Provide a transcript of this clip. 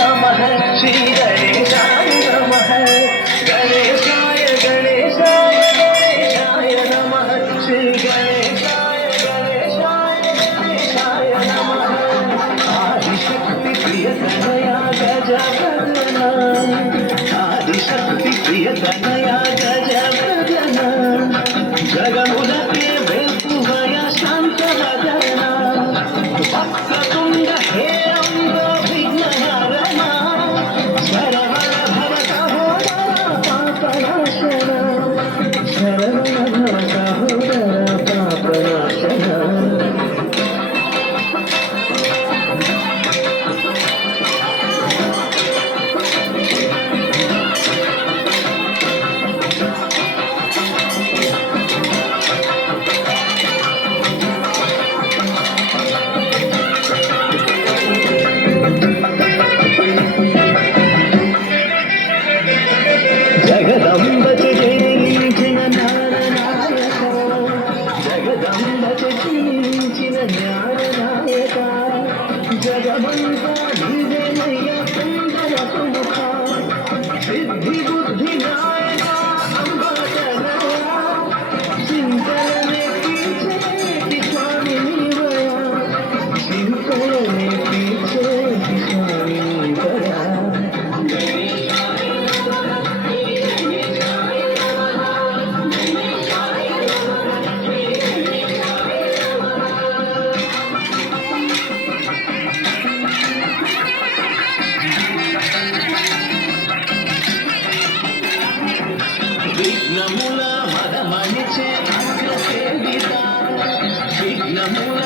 नमः श्री गणेशाय नमः गणेशाय गणेशाय गणेशाय नमः श्री गणेशाय गणेशाय गणेशाय नमः आदिशक्ति प्रिय तनया गजवदना आदिशक्ति प्रिय तनया गजवदना जगमुलके वेल्पुवया शांत वदना वक्रतुंड हे अंग विघ्नहरणा शरवण भव सहोदरा पापनाशना शरवण भव सहोदरा पापनाशना जगदम्बचे जయించిన జ్ఞాననాయక జగదంబचे జయించిన జ్ఞాననాయక జగమంతా నీవేనయ్య సుందర సుముఖ సిద్ధి బుద్ధి నాయక అంబటనయ చింతలనే తీర్చేటి స్వామి నీవయ చింతలనే తీర్చేటి స్వామి నీవయ విఘ్నముల మదమణిచే అగ్రసేవిత విఘ్నముల